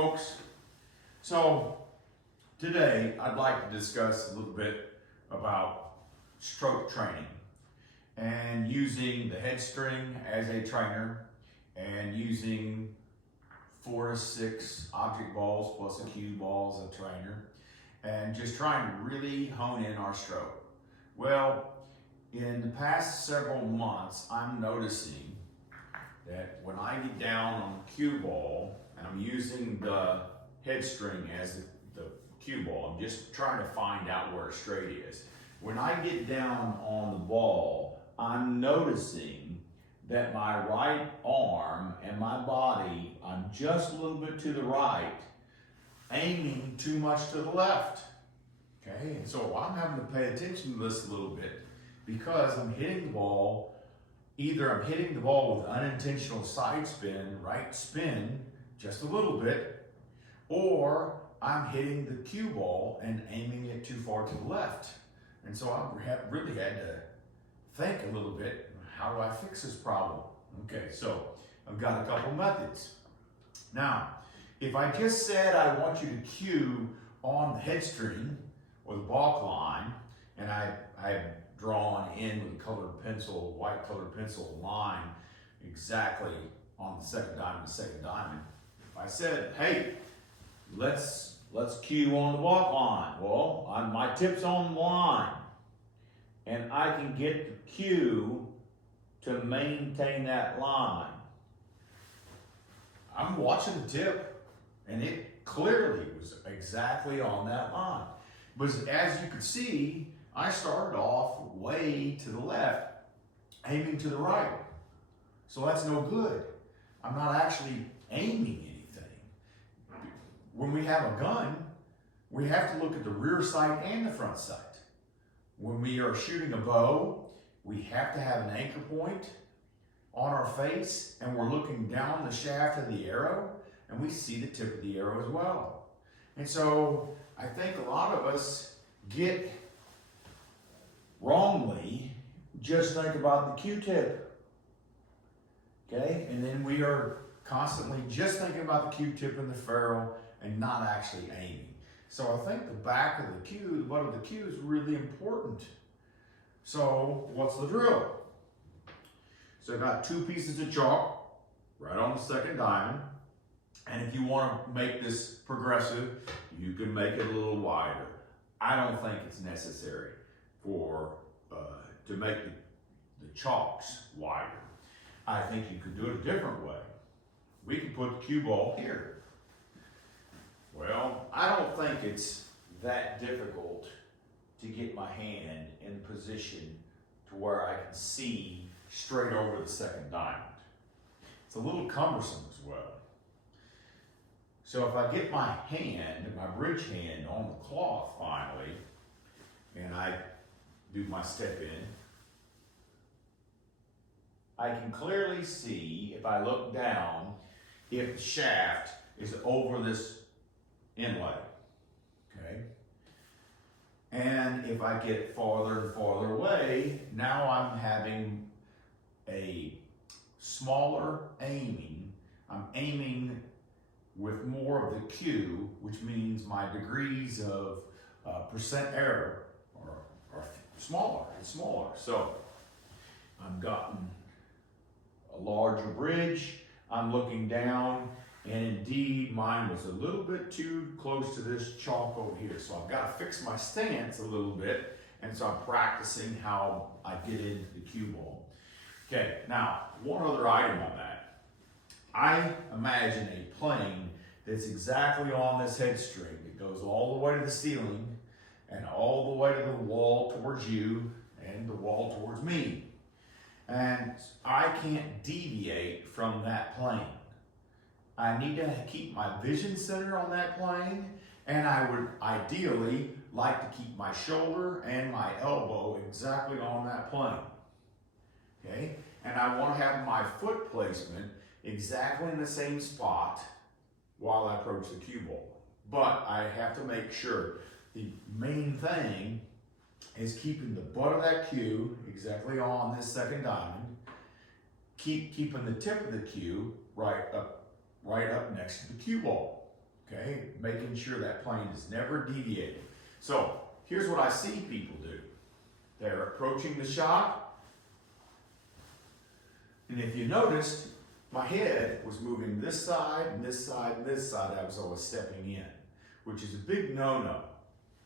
folks. So today I'd like to discuss a little bit about stroke training and using the head string as a trainer and using 4 to 6 object balls plus a cue ball as a trainer and just trying to really hone in our stroke. Well, in the past several months, I'm noticing that when I get down on the cue ball and I'm using the head string as the cue ball, I'm just trying to find out where straight is. When I get down on the ball, I'm noticing that my right arm and my body, I'm just a little bit to the right, aiming too much to the left. Okay, and so I'm having to pay attention to this a little bit because I'm hitting the ball. Either I'm hitting the ball with unintentional side spin, right spin, just a little bit, or I'm hitting the cue ball and aiming it too far to the left. And so I really had to think a little bit, how do I fix this problem? Okay, so I've got a couple methods. Now, if I just said I want you to cue on the head string or the balk line, and I drawn in with a colored pencil, white colored pencil line exactly on the second diamond. If I said, hey, let's cue on the balk line. Well, my tip's on the line and I can get the cue to maintain that line. I'm watching the tip and it clearly was exactly on that line. But as you can see, I started off way to the left, aiming to the right. So that's no good. I'm not actually aiming anything. When we have a gun, we have to look at the rear sight and the front sight. When we are shooting a bow, we have to have an anchor point on our face and we're looking down the shaft of the arrow and we see the tip of the arrow as well. And so I think a lot of us get wrongly just think about the Q-tip, okay? And then we are constantly just thinking about the Q-tip and the ferrule and not actually aiming. So I think the back of the cue, the butt of the cue is really important. So what's the drill? So I've got 2 pieces of chalk right on the second diamond. And if you want to make this progressive, you can make it a little wider. I don't think it's necessary to make the chalks wider. I think you could do it a different way. We could put the cue ball here. Well, I don't think it's that difficult to get my hand in position to where I can see straight over the second diamond. It's a little cumbersome as well. So if I get my hand, my bridge hand on the cloth finally, and I do my step in, I can clearly see, if I look down, if the shaft is over this inlay, okay? And if I get farther and farther away, now I'm having a smaller aiming. I'm aiming with more of the cue, which means my degrees of percent error are smaller and smaller. So I've gotten a larger bridge. I'm looking down, and indeed mine was a little bit too close to this chalk over here. So I've got to fix my stance a little bit, and so I'm practicing how I get into the cue ball. Okay, now one other item on that. I imagine a plane that's exactly on this head string. It goes all the way to the ceiling and all the way to the wall towards you and the wall towards me. And I can't deviate from that plane. I need to keep my vision center on that plane, and I would ideally like to keep my shoulder and my elbow exactly on that plane. Okay? And I want to have my foot placement exactly in the same spot while I approach the cue ball. But I have to make sure the main thing is keeping the butt of that cue exactly on this second diamond, keeping the tip of the cue right up next to the cue ball. Okay, making sure that plane is never deviating. So here's what I see people do. They're approaching the shot, and if you noticed, my head was moving this side and this side and this side as I was stepping in, which is a big no-no,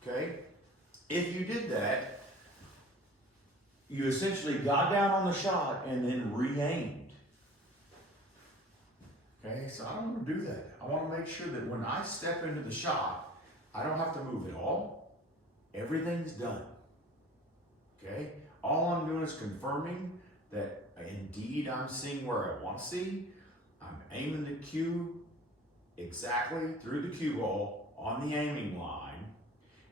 okay? If you did that, you essentially got down on the shot and then re-aimed. Okay, so I don't want to do that. I want to make sure that when I step into the shot, I don't have to move at all. Everything's done. Okay, all I'm doing is confirming that indeed I'm seeing where I want to see. I'm aiming the cue exactly through the cue ball on the aiming line.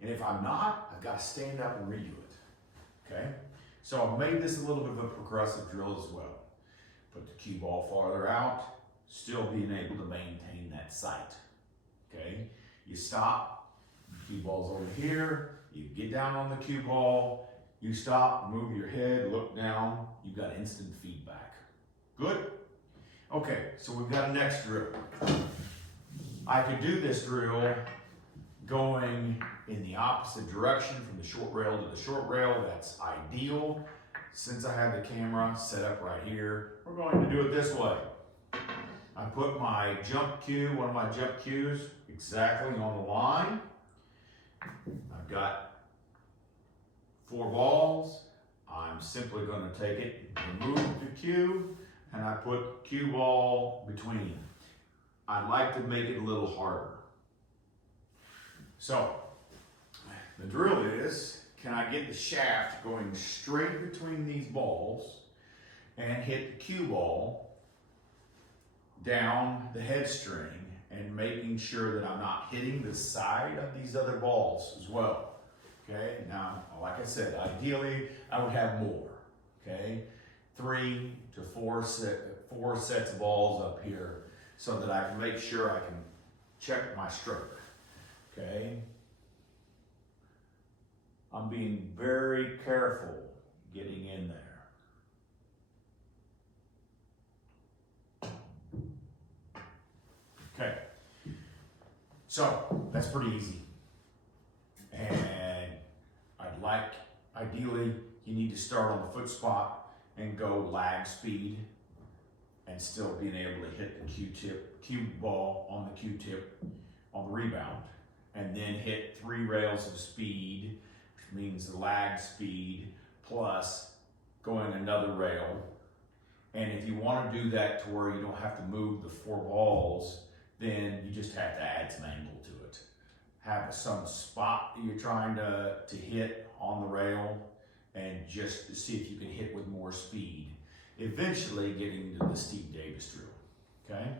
And if I'm not, I've got to stand up and redo it. Okay, so I've made this a little bit of a progressive drill as well. Put the cue ball farther out, still being able to maintain that sight. Okay, you stop, cue ball's over here, you get down on the cue ball, you stop, move your head, look down, you've got instant feedback. Good? Okay, so we've got a next drill. I could do this drill going in the opposite direction from the short rail to the short rail. That's ideal. Since I have the camera set up right here, we're going to do it this way. I put my jump cue, one of my jump cues, exactly on the line. I've got 4 balls. I'm simply going to take it, remove the cue, and I put cue ball between. I'd like to make it a little harder. So, the drill is, can I get the shaft going straight between these balls and hit the cue ball down the head string and making sure that I'm not hitting the side of these other balls as well. Okay, now, like I said, ideally, I would have more, okay? 3 to 4 sets of balls up here so that I can make sure I can check my stroke, okay? I'm being very careful getting in there. Okay, so that's pretty easy. And ideally, you need to start on the foot spot and go lag speed and still being able to hit the cue ball on the Q-tip on the rebound, and then hit 3 rails of speed, which means the lag speed plus going another rail. And if you want to do that to where you don't have to move the 4 balls, then you just have to add some angle to it. Have some spot that you're trying to hit on the rail and just to see if you can hit with more speed. Eventually getting to the Steve Davis drill, okay?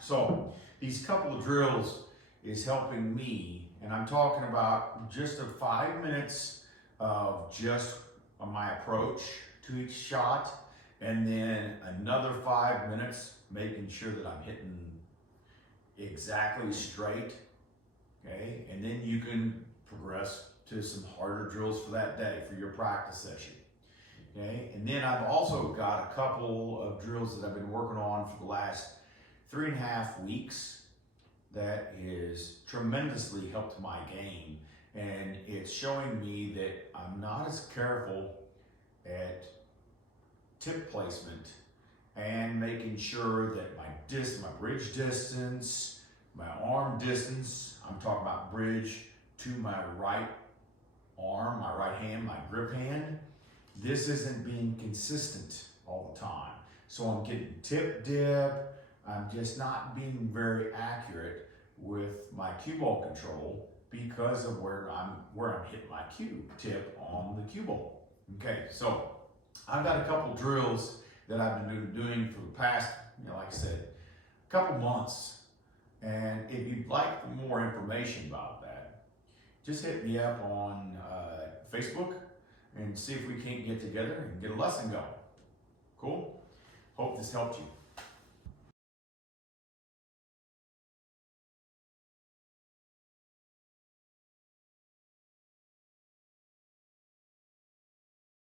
So these couple of drills is helping me, and I'm talking about just 5 minutes of just my approach to each shot, and then another 5 minutes making sure that I'm hitting exactly straight. Okay, and then you can progress to some harder drills for that day for your practice session. Okay, and then I've also got a couple of drills that I've been working on for the last 3.5 weeks that is tremendously helped my game, and it's showing me that I'm not as careful at tip placement and making sure that my bridge distance, my arm distance, I'm talking about bridge to my right arm, my right hand, my grip hand. This isn't being consistent all the time. So I'm getting tip dip. I'm just not being very accurate with my cue ball control because of where I'm hitting my cue tip on the cue ball. Okay, so I've got a couple drills that I've been doing for the past, like I said, a couple months. And if you'd like more information about that, just hit me up on Facebook and see if we can't get together and get a lesson going. Cool? Hope this helped you.